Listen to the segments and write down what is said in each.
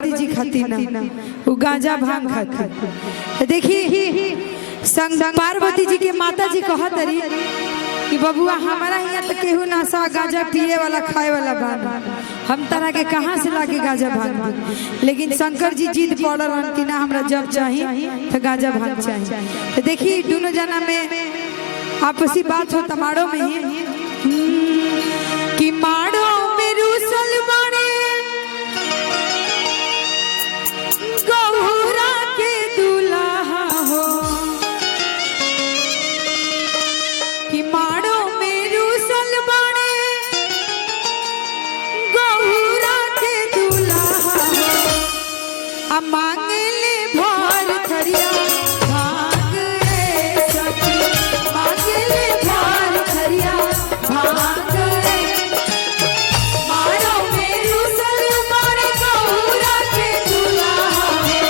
जी खाती ना वो गांजा भांग खाती। देखी संग पार्वती जी के माता जी कहा तरी कि बबुआ हमारा यहाँ तो केहू नशा गांजा पिए वाला खाए वाला बाना, हम तरह के कहाँ से लाके गांजा भांग। लेकिन शंकर जी जिद पड़ल कि ना हमरा जब चाहिए तो गांजा भांग चाहिए। तो देखी दोनों जना में आपसी बात हो तमाड़ो में ही कि माड़ो में रूसल बाड़े गौरा के दुल्हा हो, कि माड़ो में रूसल बाड़े गौरा के दुल्हा हो। अब मांगे ले भर थरिया भांग रे सखी, मांगे ले भर थरिया भांग रे। माड़ो में रूसल बाड़े गौरा के दुल्हा हो,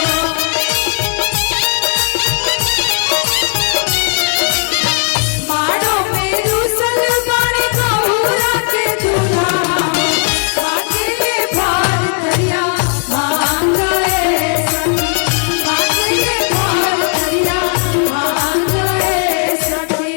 माड़ो में रूसल बाड़े गौरा के दुल्हा हो। मांगे ले भर थरिया भांग रे सखी, मांगे ले भर थरिया भांग रे सखी।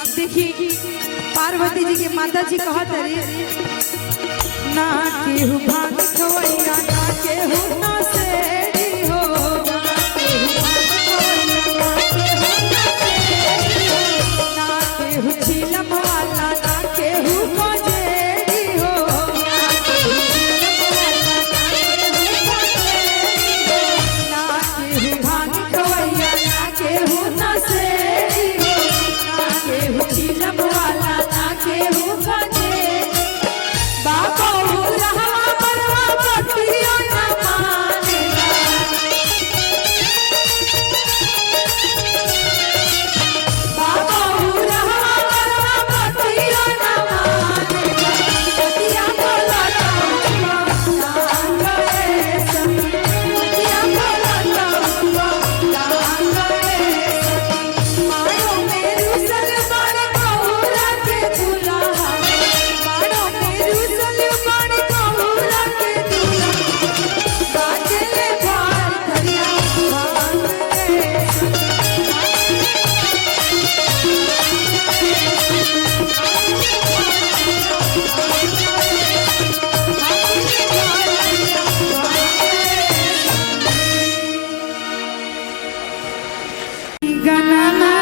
अब देखिए पार्वती जी के माता जी कहत रही ना केहू भांग खवैया ना केहू नशेड़ी हो, ना केहू भांग खवैया ना केहू चिलम वाला ना केहू गजेड़ी हो, ना केहू चिलम वाला ना केहू भांग खवैया ना केहू नशेड़ी हो, ना केहू चिलम वाला ना केहू गजेड़ी। बाबा रहवा बरवा बतिया ना मानेला, बाबा रहवा बरवा बतिया ना मानेला। बतिया बोलता हुआ लांग रे सखी, बतिया बोलता हुआ लांग रे सखी। माड़ो में रूसल बाड़े गौरा के दुल्हा हो, माड़ो में रूसल बाड़े गौरा के दुल्हा हो। गाजे ले भर थरिया भांग रे सखी, गणना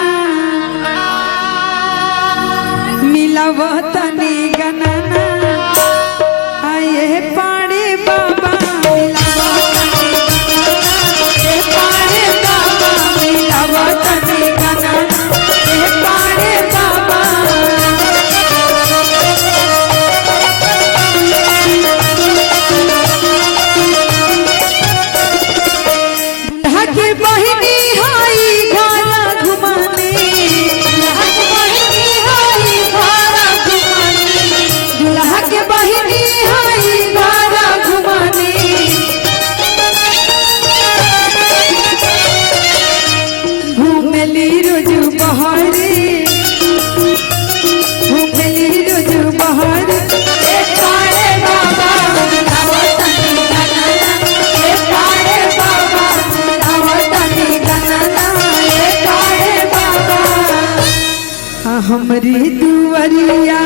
मिलवतनी गणना आये पाड़े बाबा मिलवतनी गणना, ए पाड़े बाबा मिलवतनी गणना, ए पाड़े बाबा। दूल्हा के बहिनी हाई घरा घुमाने, दूल्हा के बहिनी हाई घरा घुमाने, दूल्हा के बहिनी हाई घरा घुमाने। घूमेली रोज बहरे, घूमेली रोज बहरे। ए पाड़े बाबा मिलावतनी गणना, ए पाड़े बाबा मिलावतनी गणना, ए पाड़े बाबा। हमरी दुवरिया